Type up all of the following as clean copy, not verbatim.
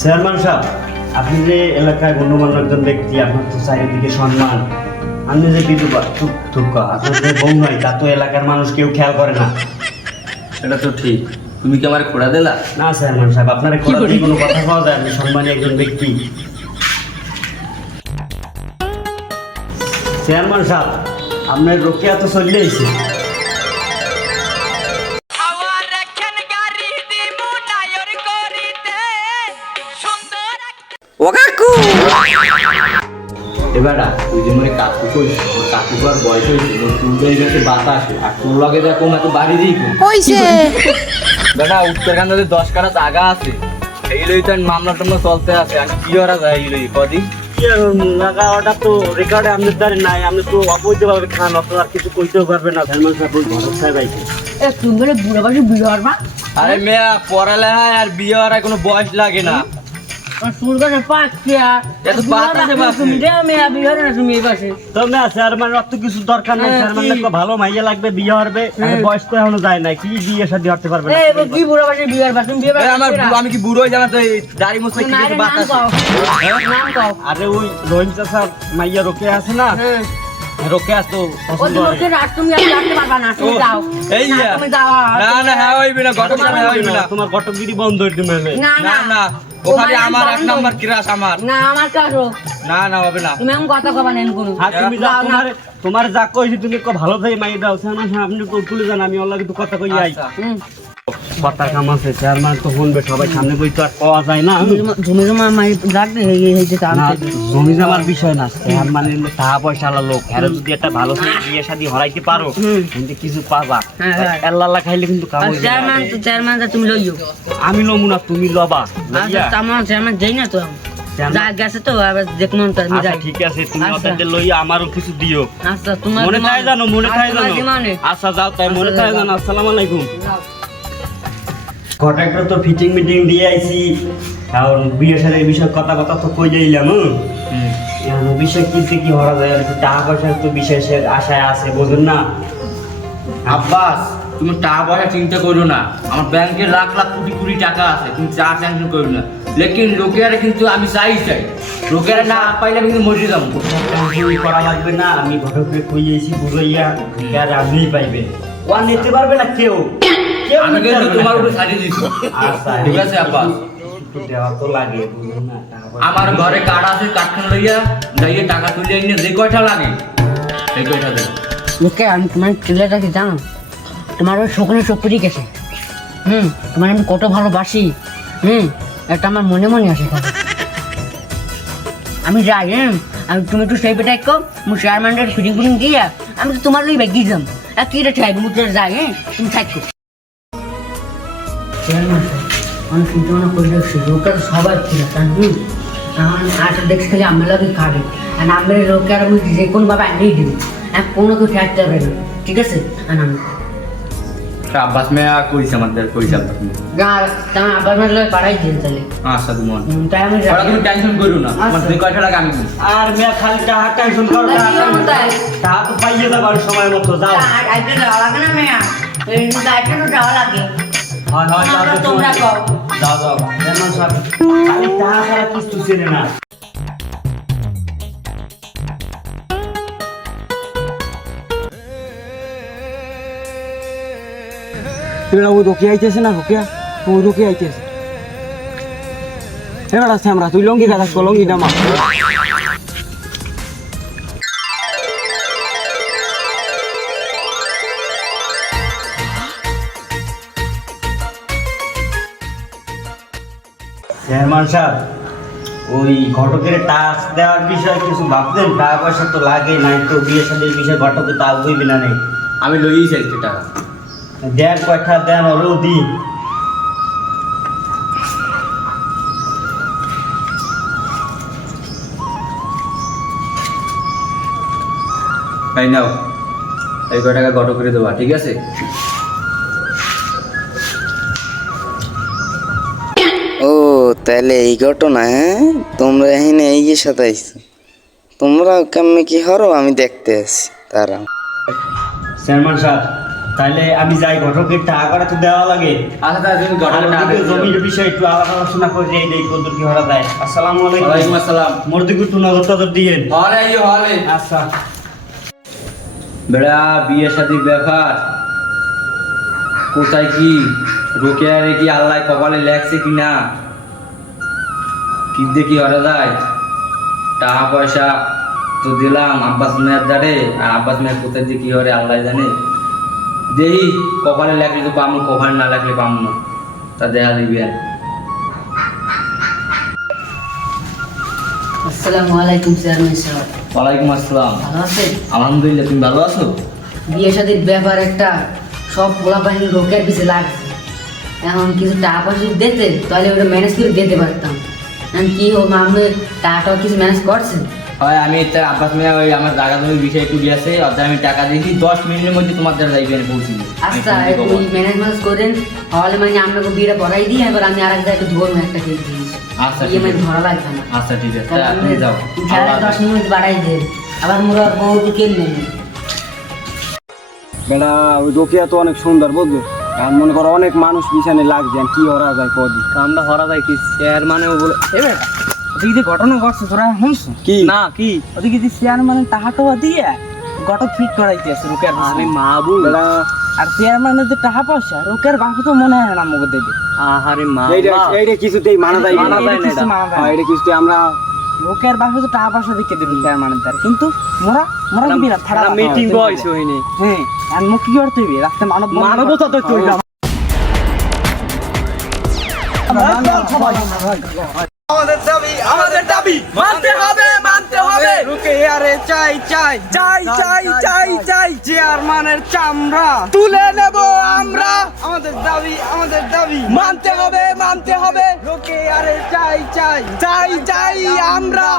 Chairman সাহেব, আপনি যে এলাকায় গণ্যমান্য একজন ব্যক্তি, আপনার তো চারিদিকে সম্মান, আপনি যে বিধবা আপনার যে বউ নয়, তা তো এলাকার মানুষ কেউ খেয়াল করে না। এটা তো ঠিক। তুমি কি আমার খোড়া দিলা? না চেয়ারম্যান সাহেব, আপনার কোনো কথা পাওয়া যায়, আপনি সম্মানী একজন ব্যক্তি। চেয়ারম্যান সাহেব, আপনার রোকেয়া তো চলে আইছে। ও কাকু এবারা তুই যে মনে কাকু কইস, ওর কাকু আর বয়স হয়েছে, ওর চুলটাই গেছে বাতাসে, আর তোর লগে দেখো এত বাড়ি দিই কইছে বেটা উত্তরকান্দাতে 10 কাটা জায়গা আছে, এইগুলোই তো মামলা টামলা চলতে আছে। আমি কি করা যায় এইগুলোই কদিন লাগাওয়াটা তো রেকর্ডে আপনার দ্বারে নাই, আপনি তো অবৈধভাবে খান, আপনার কিছু কইতেও পারবেন না। চেয়ারম্যান সাহেব ওই ঘটক সাহেব আইছে। তুমি বলে বুড়া বাসি বিয়ে হবা আরে মেয়া পড়ালেখায় আর বিয়ে হওয়ার কোনো বয়স লাগে না। সুরগাছে পাচ্ছিয়া এত বাতাসে বাসে। তুমি রে মেয়া বিয়ে হবে না তুমি এই বাসে তো না চেয়ারম্যান, অত কিছু দরকার নাই। চেয়ারম্যান একটা ভালো মাইয়া লাগবে, বিয়ে হবে, বয়স তো এখনো যায় না, কি বিয়ে শাদী হতে পারবে না। এই কি বুড়া বাসি বিয়ে হবা তুমি বিয়ে আমি কি বুড়ো হয়ে যাবো? তো দাড়ি মুছে কি নাম বাতাস? নাম কও আরে ওই রহিম চাচা মাইয়া রোকে আছে না, রোকে আস তো ও পছন্দ তুমি হয়। ওকে রাত তুমি আর রাখতে পারবা না, তুমি যাও এই না, যা। তুমি যাও না না হ্যাঁ হইবে না, ঘটক সাহেব হ্যাঁ হইবে না। তোমার গটকগিরি বন্ধ হইতে মেলে। না না না ওখানে আমার এক নাম্বার ক্রাশ আমার। না আমার কাছো না না হবে না। তুমি আমি কথা কবা নেন কোনো আর তুমি যা যাও না। তোমার যা কইছি, তুমি একটু ভালো থাই মাইয়া দাও। চেয়ারম্যান সাহেব আপনি তুলে যান, আমি ওর লাগে একটু কথা কই আই। আচ্ছা। কথা কাম আছে, চেয়ারম্যান তো শুনবে, সবাই সামনে বই তো আর পাওয়া যায় না। জমি জমা মাই রাখতে এই যে না, জমি জমার বিষয় না, চেয়ারম্যানের টাকা পয়সা লোক, হ্যাঁ যদি একটা ভালো বিয়ে শাদী হরাইতে পারো কিন্তু কিছু পাবা। আল্লাহ খাইলে কিন্তু কাম হইবে না। চেয়ারম্যান তুমি লইও আমি লমু না, তুমি লবা। আচ্ছা আমার চেয়ারম্যান যাই না তো আমি যা গেছে তো আবার দেখুন তো আমি আচ্ছা যাই ঠিক আছে, তুমি আচ্ছা। ওদের লইয়া আমারও কিছু দিও। আচ্ছা তোমার মনে থাকে জানো, মনে থাকে জানো। মানে আচ্ছা যাও তাই, মনে থাকে জানো। আসসালামু আলাইকুম। কন্ট্রাক্টর তো ফিটিং মিটিং দিয়ে আইছি, কারণ বিয়ে শাদীর বিষয়ে কথা কথা তো কই যাইলাম। এখন বিষয় কিনতে কি হরা যায়, একটু টাকা পয়সার তো বিষয় সে আশায় আছে, বোঝেন না। আব্বাস তুমি টাকা পয়সা চিন্তা করো না, আমার ব্যাংকে লাখ লাখ কোটি কোটি টাকা আছে, তুমি চা টেনশন করো না। লেকিন লোকেরা কিন্তু আমি চাই লোকেরা না পাইলে আমি কিন্তু মরে যাবো। কিছুই করা লাগবে না, আমি ঘটককে কই আইছি বুঝাইয়া, আর আপনিই পাইবেন। ও আর নিতে পারবে না কেউ, কেউ আমি নিতে কিন্তু পারবে না। তোমার উপরে ছাড়িয়ে দিচ্ছি। আচ্ছা ঠিক আছে আব্বাস, একটু দেওয়া তো লাগে, বুঝুন না। টাকা পয়সা- আমার ঘরে কাঠ আছে, কাঠখান লইয়া যাইয়ে টাকা তুলে এনে যে কয়টা লাগে সেই কয়টা দেবো। লোকে আমি তোমার ছেলেটা কি জানো, তোমার ওই শকুনের চোখটি গেছে। তোমার আমি কত ভালোবাসি। এটা আমার মনে মনে আসে কথা। আমি যাই আমি তুমি একটু সেই পেটাই কম মু চেয়ারম্যানের ফিটিং ফিটিং দিয়ে আমি তো তোমার লই বেগি যাম আর কি রে ঠাই মুতে যাই তুমি থাকো চেয়ারম্যান আমি চিন্তা ভাবনা করে দেখছি লোকের সবাই ছিল আমার আটা দেখছি খালি আমার লাগে কাটে আর আমার লোকের আমি যে কোনোভাবে আনিয়ে দিবি কোনো কেউ ঠেকতে হবে না, ঠিক আছে? আব্বাস মেয়া কইছে আমাদের কইছে আব্বাস তোমার আবার মারলে পাড়াই দিন তাহলে আচ্ছা তুমি তাই আমি ওরা তুমি টেনশন করো না, আমার যে কয়টা লাগে আমি দিবো। আর মেয়া খালি টাকা টেনশন করো না, টাকা তো পাইয়ে যাবো আর সময় মতো। যাও হয় হয়, যাও তো তুমি। যাও যাও, চেয়ারম্যান সাহেব খালি টাকা ছাড়া কিছু চেনে না। ও রোকিয়া আইতেছে না, রোকিয়া ও রোকিয়া আইতেছে। এবার আছে আমরা, তুই লঙ্গি গাছ লঙ্গি নামা। চেয়ারম্যান সাহেব, ওই ঘটকের টাচ দেওয়ার বিষয়ে কিছু ভাবতেন? টাকা পয়সা তো লাগে, নাই তো বিয়ে শাদীর বিষয়ে ঘটকে তা বইবি না নেই। আমি লইই চাইছি টাকা। দেন কয়টা দেন, ওরেও দি। তাই নাও, এই কয় টাকা গটো করে দেবা, ঠিক আছে? ও তাহলে এই ঘটনা, হ্যাঁ তোমরা এখানে এই যে সাথে আইছো, তোমরা কেমনে কি হরো আমি দেখতে আসি। তারা চেয়ারম্যান সাহেব, তাহলে আমি যাই, ঘটকের টাকা করে তো দেওয়া লাগে। আচ্ছা তাহলে তুমি ঘটনা আর ওদিকে জমির বিষয়ে একটু আলাপ আলোচনা করে এই কদ্দুর কি হরা দেয়। আসসালামু ওয়ালাইকুম আলাইকুম। আসসালাম। মোর দিকে একটু নজর টজর দিয়েন। হলে হলে আচ্ছা। বেড়া বিয়ে শাদির ব্যাপার কোথায় কি রোকেয়ারে কি আল্লাহ কপালে লেখছে কি না, কি দেখি হরা যায়। টাকা পয়সা তো দিলাম আব্বাস মেয়ের দ্বারে, আর আব্বাস মেয়ের কোথায় দিয়ে কি হরে আল্লাহ জানে। দেখি কপালে লেখলে তো পাবো, কপালে না লেখলে পাবো না, তা দেখা দিবেন। আসসালামু আলাইকুম চেয়ারম্যান সাহেব, ওয়ালাইকুম আসসালাম। ভালো আছেন? আলহামদুলিল্লাহ, তুমি ভালো আছো? বিয়ে শাদির ব্যাপার একটা, সব পোলা বাহিনী রোকের পিছিয়ে লাগছে। এখন কিছু টাকা পয়সা যদি দিতে তাহলে ওটা ম্যানেজ করে দিতে পারতাম। এখন কি হোক, আপনি টাকাটাও কিছু ম্যানেজ করছেন? হয় আমি তার আব্বাস মেয়ে ওই আমার জায়গা জমির বিষয় একটু গিয়েছে, অর্থাৎ আমি টাকা দিয়েছি 10 মিনিটের মধ্যে তোমার দ্বারা যাইবেন পৌঁছে দিই। আচ্ছা একটু ওই ম্যানেজমেন্ট করেন, তাহলে মানে আপনাকে বিয়েটা পড়াই দিই, এবার আমি আর এক জায়গায় একটু ধরবো একটা কেস জিনিস। আচ্ছা, বিয়ে ঠিক মানে আছে। ধরা লাগবে না। আচ্ছা ঠিক আছে, তাহলে তুমি যাও। সাড়ে 10 মিনিট বাড়াই দেন, আবার মোরা বউ তো কিনবেন। বেটা ওই রোকেয়া তো অনেক সুন্দর বুঝলো, আর মনে করো অনেক মানুষ পিছনে লাগছে, আর কি হরা যায় কদি আমরা হরা যাই কি চেয়ার মানে বলে এবার ওদিকে যে ঘটনা ঘটছে তোরা শুনছ কি? না কি ওদিকে যে চেয়ার মানে টাকা টাকা দিয়ে গট ফিট করাইতেছে রোকের আরে মাবু বেটা, আর চেয়ার মানে যে টাকা পয়সা রোকের বাকি তো মনে হয় না মুখ দেবে আহারে মা এইটা কিছুতেই মানা যায় না, মানা যায় না এটা। হ্যাঁ, এটা কিছুতেই আমরা রোকের বাকি তো টাকা পয়সা দিকে দেবে চেয়ার মানে তার, কিন্তু মোরা মোরা কি বিরাট ফাড়া মিটিং বয়স হয়নি, হ্যাঁ আর মুখ কি করতে হবে রাস্তায় মানবতা তো তুই আমাদের দাবি মানতে হবে রোকেয়ারে চাই চাই চাই চাই চাই চাই চেয়ারম্যানের চামড়া তুলে নেব আমরা, আমাদের দাবি মানতে হবে রোকেয়ারে চাই চাই চাই চাই আমরা।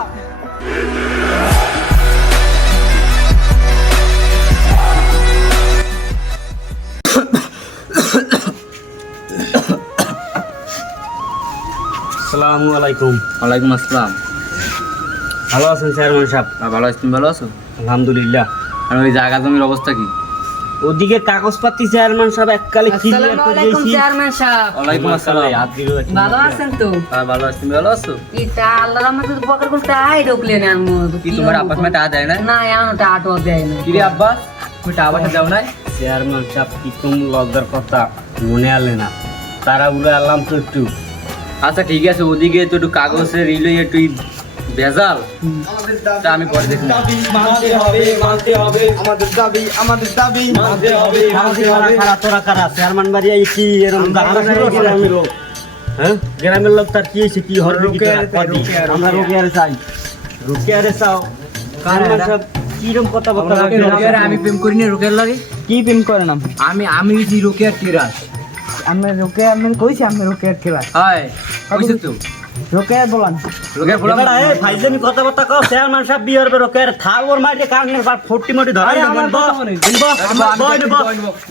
আসসালামু আলাইকুম। ওয়ালাইকুম আসসালাম। ভালো আছেন চেয়ারম্যান সাহেব? ভালো আছো, তুমি ভালো আছো? আলহামদুলিল্লাহ। আর ওই জায়গা জমির অবস্থা কি? ওদিকে কাগজপাতি চেয়ারম্যান সাহেব এককালে ক্লিয়ার আসসালামু করে আলাইকুম দিয়েছি। চেয়ারম্যান সাহেব, ওয়ালাইকুম আসসালাম। ভালো আছেন তো? হ্যাঁ ভালো আছি, তুমি ভালো আছো? এটা আল্লাহর রহমতে তো পকেট করতে আই ঢুকলেন আর কি তোমার আব্বাস মেয়ে টাকা দেয় না? না এমন টাকা দেয় না। কি রে আব্বা, তুমি টাকা পয়সা দাও নাই? চেয়ারম্যান সাহেব কি তুমি লজ্জার কথা মনে আলে না, তারা উড়ে আলাম তো একটু। আচ্ছা ঠিক আছে, ওদিকে তো একটু কাগজের রিলে একটু ভেজাল, তা আমি পরে দেখি। তোরা কারা চেয়ারম্যান বাড়ি আই কি এরকম গ্রামের লোক? হ্যাঁ গ্রামের লোক তার কি হয়েছে, কি হর আমরা রোকেয়ারে চাই, রোকেয়ারে চাও। চেয়ারম্যান সাহেব কিরকম কথা বলতে রোকেয়ারে আমি প্রেম করি না, রোকেয়ার লাগে কি প্রেম করে না আমি হচ্ছি রোকেয়ার টিরাস। আমি রোকে আমি কইছি আমি রোকের খেলা হয় কইছো তো রোকে বলান রোকেয়ার বললাম না। ভাইজানি কথাবার্তা কও, চেয়ারম্যান সাহেব বিয়ের বেরো কে থাল ওর মাইরে কানের পর 40 মোটি ধরাই আরে আমার কথা শুনুন।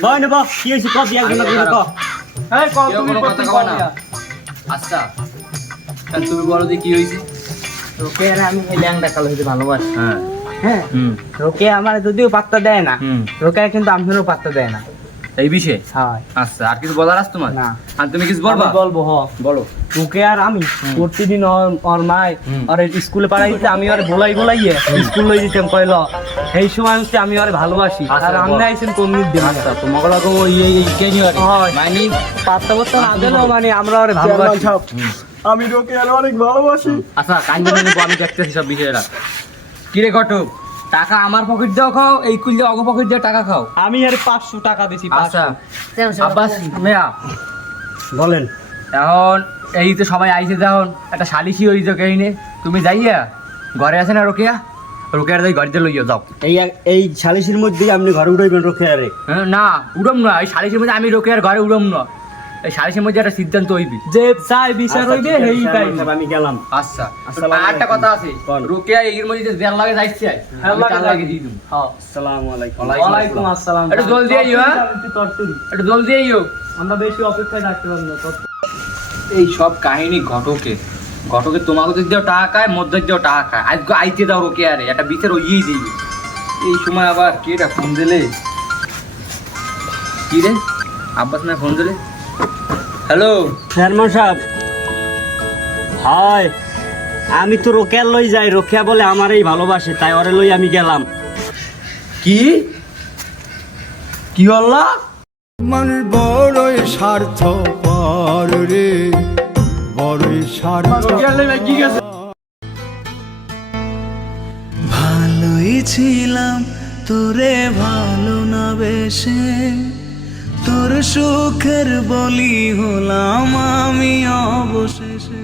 বয় নেব কি হইছে কব একজন করে কও। এই কল কেউ তুমি কোনো কথা কও না। আচ্ছা তা তুমি বলো যে কি হইছে? রোকে আর আমি এই ল্যাংটা কালো হইতে ভালোবাসি। হ্যাঁ হ্যাঁ হুম রোকে আমার যদিও পাত্তা দেয় না, হুম রোকে কিন্তু আমারও পাত্তা দেয় না। এই বিষয়ে হয় আচ্ছা আর কিছু বলার আছে তোমার? না। আর তুমি কিছু বলবা? আমি বলবো বলো। রোকে আর আমি প্রতিদিন ওর মায় হুম। আর স্কুলে পাড়াইতে আমি ওর বলাইয়ে স্কুল লই দিতাম কইল এই সময় হচ্ছে আমি ওরে ভালোবাসি। আচ্ছা, আর আমি বল। আইছেন কোন দিন দেব আচ্ছা তোমাকে লাগো এই কেনি আর হয়। মানে পাত্তা পাত্তা না দিলেও মানে আমরা ওরে ভালোবাসি। আমি রোকে আর অনেক ভালোবাসি। আচ্ছা কাঞ্জন আমি দেখতেছি সব বিষয়টা। কি রে ঘটক, টাকা আমার পকেট দাও খাও, এই কুললে অগ পকেট দিয়ে টাকা খাও। আমি আর 500 টাকা দিছি। আচ্ছা চেয়ারম্যান সাহেব, আব্বাস মেয়া বলেন। এখন এই তো সবাই আইছে, যখন একটা সালিশি হইছে কেইনে তুমি যাইয়া ঘরে আছে না রোকেয়া, রোকেয়ার যাই গাড়িতে লইয়া যাও। এই সালিসির মধ্যে আপনি ঘরে উঠাইবেন রোকেয়ারে? হ্যাঁ না উড়ম না, এই সালিশের মধ্যে আমি রোকেয়ার ঘরে উড়ম না, এই সালিশের মধ্যে একটা সিদ্ধান্ত হইবি। যে চাই বিচার হইবে আচ্ছা, ঠিক আছে, এই চেয়ারম্যান টাইম। সাহেব, আমি গেলাম। আচ্ছা আসসালামু আর একটা আলাইকুম। কথা আছে, বল। রোকেয়া এর মধ্যে যে দেড় লাগে যাইছে আমি তার লাগে দিয়ে দিম। হ্যাঁ আসসালামু আলাইকুম। ওয়ালাইকুম আসসালাম। একটু জলদি আইও, হ্যাঁ? তরতুরি একটু জলদি আইও। আমরা বেশি অপেক্ষায় থাকতে পারবো না। এই সব কাহিনী ঘটকে তোমাকে দিয়েও টাকা খায়, মধ্যে দিয়েও টাকা খায়, আজকে আইতে দাও রোকে আরে একটা বিচার ওইই দিই। এই সময় আবার কে এটা ফোন দিলে? কি রে আব্বাস না ফোন দিলে? হ্যালো চেয়ারম্যান সাহেব, হয় আমি তো রোকেয়ার লই যাই, রোকেয়া বলে আমারই ভালোবাসে, তাই ওরে লই আমি গেলাম। কি কি বললা? মানুষ বড়ই স্বার্থপর রে, বড়ই স্বার্থ। ভালোই ছিলাম তোরে ভালো না বেশে, তোর সুখের বলি হলাম আমি অবশেষে।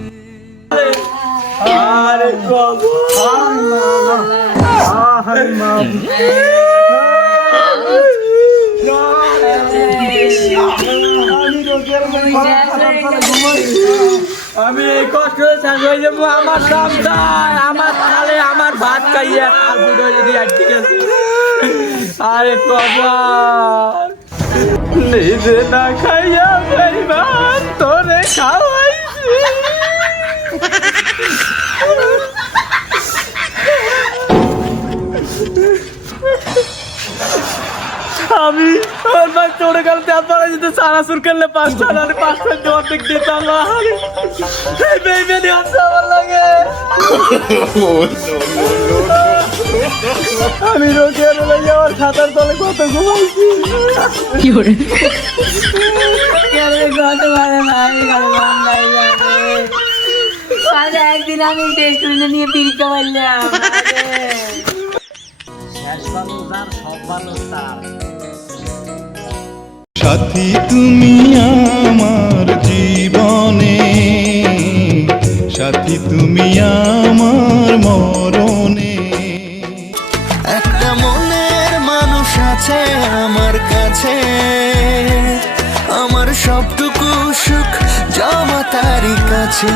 আমি এই কষ্ট শেষ হয়ে যাবো, আমার সন্তান আমার খালে আমার ভাত খাইয়া আর বুড়ো যদি ঠিক আছে। আরে কবার নিজে না খাইয়া ভাত তোরে খাওয়াইছি। আমি ওর ভাই তোরে গেল তারপরে যদি সারা সুর করলে 5টা আর 5টা অর্ধেক দিতাম। এই বেবি দিয়ে আমার লাগে আমি রোগের লাগে আমার খাতার তলে কত ঘুমাইছি। কি করে একদিন আমি রেস্টুরেন্টে নিয়ে পিরিকা বললাম শেষ ভালো যার সব ভালো তার। সাথী তুমি আমার জীবনে, সাথী তুমি আমার মরণে। একটা মনের মানুষ আছে আমার কাছে, আমার সবটুকু সুখ জমা তারই কাছে।